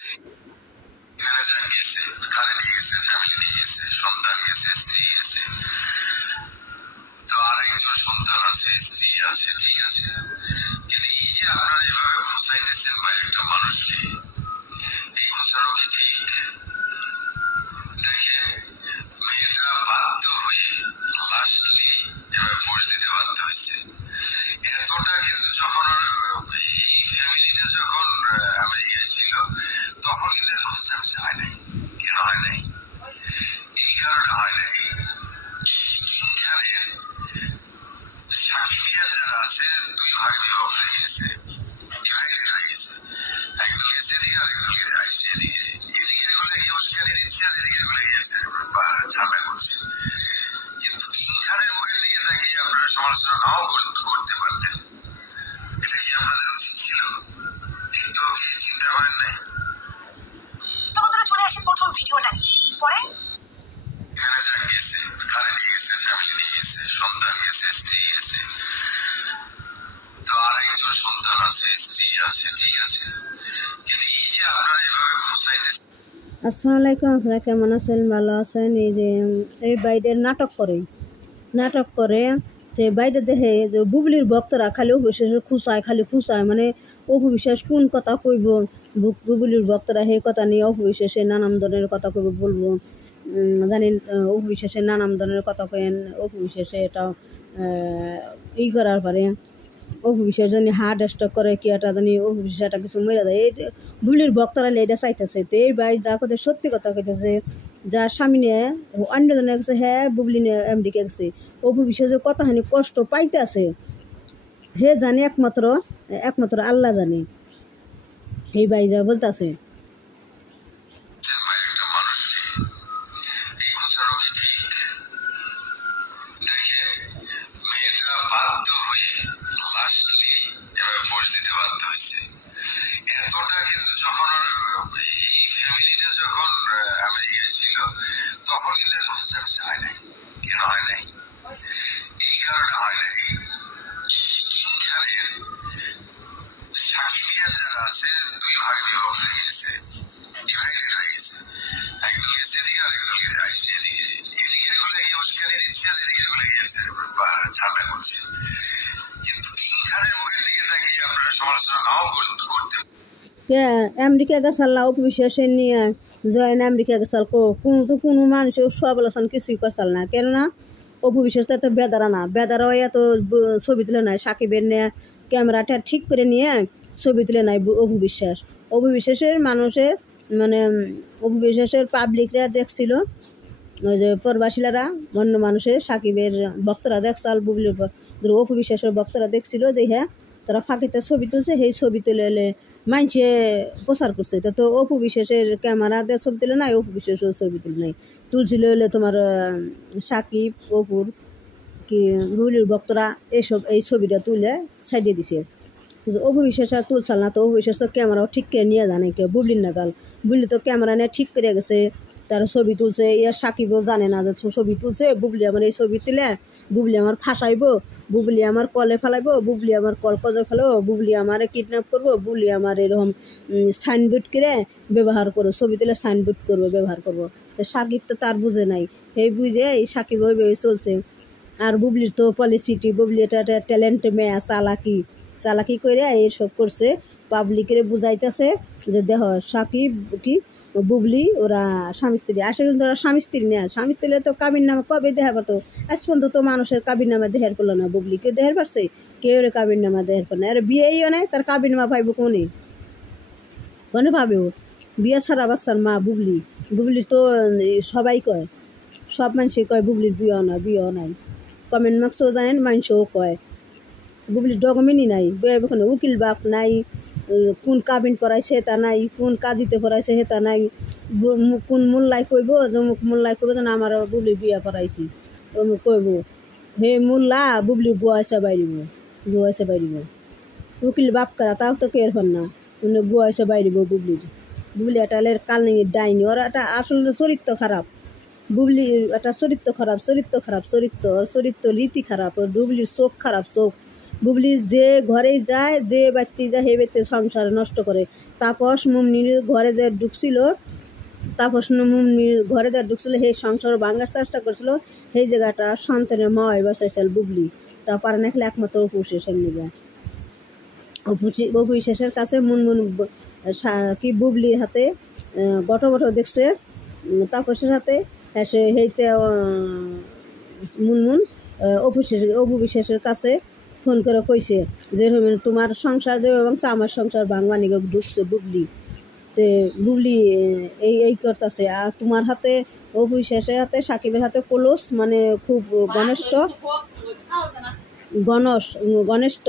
এখানে যা গেছে, কারে নিয়ে গেছে, ফ্যামিলি নিয়ে গেছে, সন্তান গেছে, স্ত্রী গেছে, তো আর একজন সন্তান আছে, স্ত্রী আছে, ঠিক আছে। কিন্তু এই যে আপনারা এভাবে খুঁচাইতেছেন ভাই একটা মানুষকে, এই খুঁচানো কি ঠিক? দেখেন, মেয়েটা বাধ্য হয়ে লাশ নিয়ে এভাবে পোস্ট দিতে বাধ্য হয়েছে। এতটা কিন্তু যখন এই ফ্যামিলিটা যখন আমেরিকায় ছিল তখন কিন্তু এত খোঁচাখুচি হয় নাই। কেন হয় নাই? এই কারণে হয় নাই, কিং খানের সাকিবিয়ান যারা আছে দুই ভাগে বিভক্ত হয়ে গেছে, ডিভাইডেড হয়ে গেছে। একদল গেছে এদিকে আর একদল আসছে এদিকে। এদিকের গুলো গিয়ে উস্কানি দিচ্ছে আর এদিকের গুলো গিয়ে ঝামেলা করছে। কিন্তু কিং খানের মুখের দিকে তাকিয়ে আপনারা সমালোচনা নাও করতে পারতেন। এটা কি আপনাদের উচিত ছিল? একটু কি চিন্তা করেন নাই? তখন চলে আসেন প্রথম ভিডিওটা নিয়ে। পরে এখানে যা গেছে, কারে নিয়ে গেছে, ফ্যামিলি নিয়ে গেছে, সন্তান গেছে, স্ত্রী গেছে, তো আর একজন সন্তান আছে, স্ত্রী আছে, ঠিক আছে। কিন্তু এই যে আপনারা এভাবে খুঁচাইতেছেন। আসসালামু আলাইকুম, আপনারা কেমন আছেন? ভালো আছেন? এই যে এই বাইরের নাটক করে যে বাইরে দেখে যে বুবলির ভক্তরা খালি অবিশ্বাস খালি খুঁচায়, মানে অপবিশ্বাস কোন কথা কইব, বুবলির ভক্তরা সেই কথা নিয়ে অপবিশ্বাসে নানান ধরনের কথা কইব, বলবো জানি অপবিশ্বাসে নানান ধরনের কথা কয়েন, অপবিশ্বাসে এটা ই করার পরে অপবিশ্বাস জানি হার্ট স্ট্রোক করে কি একটা জানি অপবিশ্বাস একটা কিছু মরে যায়। এই বুবলির ভক্তরা এটা চাইতেছে। তো এই ভাই যা কথা সত্যি কথা কইতেছে, যার স্বামী নিয়ে অন্যজনে গেছে, হ্যাঁ বুবলি নিয়ে আমেরিকা গেছে, অপবিশ্বাসের কতখানি কষ্ট পাইতেছে হে জানে, একমাত্র আল্লাহ জানে। এই ভাই যা বলতেছে একটা মানুষকে এই খোঁচানো কি ঠিক? দেখেন, মেয়েটা বাধ্য হয়ে লাশ নিয়ে এভাবে পোস্ট দিতে বাধ্য হয়েছে। এতটা কিন্তু যখন এই ফ্যামিলিটা যখন আমেরিকায় ছিল তখন কিন্তু এত খোঁচাখুচি হয় নাই। কেন হয় নাই? এই কারণে হয় নাই, কিং খানের সাকিবিয়ান যারা আছে দুই ভাগে বিভক্ত হয়ে গেছে, ডিভাইডেড হয়ে গেছে। একদল গেছে এদিকে আর একদল আসছে এদিকে। এদিকের গুলো গিয়ে উস্কানি দিচ্ছে আর এদিকের গুলো গিয়ে ঝামেলা করছে। কিন্তু কিং খানের মুখের দিকে তাকিয়ে আপনারা সমালোচনা নাও করতে। আমেরিকা গেছাল না অপবিশ্বাসের নিয়ে জয়েন আমেরিকা গেছাল কোনো মানুষ সব আলোচনা কিছুই করছাল না। কেননা অপবিশ্বাস তো এত বেদারাও এত ছবি তুলে নাই, সাকিবের নিয়ে ক্যামেরাটা ঠিক করে নিয়ে ছবি তুলে নাই। অপবিশ্বাসের মানুষের মানে অপবিশ্বাসের পাবলিকরা দেখছিল, ওই যে প্রবাসীরা অন্য মানুষের সাকিবের ভক্তরা দেখছাল, বুবলির অপবিশ্বাসের ভক্তরা দেখছিল, দেখে তারা ফাঁকিতে ছবি তুলছে। সেই ছবি তুলে এলে মানছে প্রচার করছে। তো অপবিশ্বাসের ক্যামেরা দিয়ে ছবি তুলে নাই, অপবিশ্বাসের ছবি তুলে নাই, তুলছিল হলে তোমার সাকিব অপুর কি বুবলির ভক্তরা এই ছবিটা তুলে সাইডে দিছে। অপবিশ্বাস আর তুলছাল না, তো অপবিশ্বাস তো ক্যামেরাও ঠিক করে নিয়ে জানে কেউ, বুবলির নাগাল বুবলি তো ক্যামেরা নিয়ে ঠিক করে গেছে, তার ছবি তুলছে। ইয়ার সাকিবও জানে না যে ছবি তুলছে, বুবলি আমার এই ছবি তুলে বুবলি আমার ফাঁসাইব, বুবলি আমার কলে ফেলাইবো, বুবলি আমার কল কজে ফেলাবো, বুবলি আমার কিডন্যাপ করবো, বুবলি আমার এরকম সাইনবোর্ড করে ব্যবহার করবো, ছবি তুলে সাইনবোর্ড করবো, ব্যবহার করবো। তো সাকিব তো তার বুঝে নাই, এই বুঝে এই সাকিব ওইভাবে চলছে। আর বুবলির তো পলিসিটি, বুবলি এটা একটা ট্যালেন্ট মেয়ে, চালাকি করে এইসব করছে, পাবলিকের বুঝাইতেছে যে দেহ সাকিব কি বুবলি ওরা স্বামী স্ত্রী। আসলে কিন্তু ওরা স্বামী স্ত্রী নেয়, স্বামী স্ত্রী তো কাবির নামে কবে দেখার পারতো? আজ পর্যন্ত তো মানুষের কাবির নামে দেহের করলো না, বুবলি কেউ দেহের পারছে? কেউ রে কাবির নামা দেহের করে না। আর বিয়েইও নাই, তার কাবির নামা পাইব কোনে পাবেও? বিয়ে ছাড়া বাচ্চার মা বুবলি তো সবাই কয়, সব মানুষই কয় বুবলির বিয়েও নাই। কমেন্ট মার্কসও যায়, মানুষও কয় বুবলির ডকুমেন্টই নাই, কোনো উকিল বাপ নাই, কোন কাবিন পড়াইছে তা নাই, কোন কাজিতে পড়াইছে হেতা নাই, কোন মোল্লাই কইব যে মোল্লাই কইব যে আমার বুবলির বিয়া পড়াইছি, কইব হে মোল্লা বুবলির গুয়াইছে বাইরিব। উকিল বাপ করা তাও তো কের হন না, গুয়াইছে বাইরিব বুবলি একটা কালনির ডাইনি। ওরা একটা আসলে চরিত্র খারাপ, বুবলি একটা চরিত্র রীতি খারাপ, বুবলির চোখ খারাপ। বুবলি যে ঘরে যায়, যে বাড়িতে যায়, সেই বাড়িতে সংসার নষ্ট করে। তাপস মুন্নির ঘরে যে ঢুকছিল, তাপস মুন্নির ঘরে যা ঢুকছিল সেই সংসার ভাঙার চেষ্টা করছিল, সেই জায়গাটা সন্তানের মা এবার চাইছিল বুবলি, তা পারে না খেলে একমাত্র অপু শেষের নিবে। অপু শেষের কাছে মুনমুন কি বুবলির হাতে বটো দেখছে তাপসের হাতে, সে সেইতে মুনমুন অপু বিশ্বাসের কাছে ফোন করে কইছে যে তোমার সংসার যে এবং আমার সংসার ভাঙবানি ঢুকছে বুবলি, তে বুবলি এই করতেছে, আর তোমার হাতে অপু বিশ্বাসের হাতে সাকিবের হাতে কলস, মানে খুব ঘনিষ্ঠ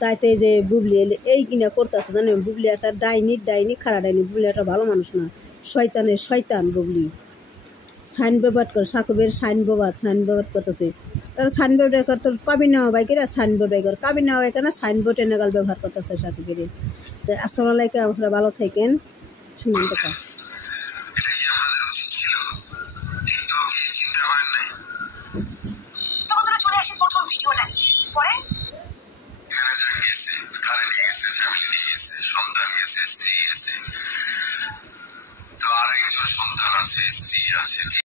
তাইতে যে বুবলি এই কিনা করতেছে জানে, বুবলি একটা ডাইনি খারাপ ডাইনি, বুবলি একটা ভালো মানুষ না, শয়তান বুবলি। সাইন ব্যবহার করে সাকিবের সাইন ব্যবহার করতেছে, তারা সাইন ব্যবহার করতে কাবিন নেওয়া বাইকেরা সাইন বোর্ড বাইক কাবিন নেওয়া বাইকে না সাইন বোর্ড এনেগাল ব্যবহার করতেছে সাকিবের। তো আসসালামু আলাইকুম, আপনারা ভালো থাকেন, শুনুন কথা। এটা কি আপনাদের উচিত ছিল? একটু কি চিন্তা করেন নাই? তো বন্ধুরা চলে আসেন প্রথম ভিডিওটা নিয়ে। পরে এখানে যা গেছে, কারে নিয়ে গেছে, ফ্যামিলি নিয়ে গেছে, সন্তান গেছে, স্ত্রী গেছে, তো আরেকজন সন্তান আছে, স্ত্রী আছে।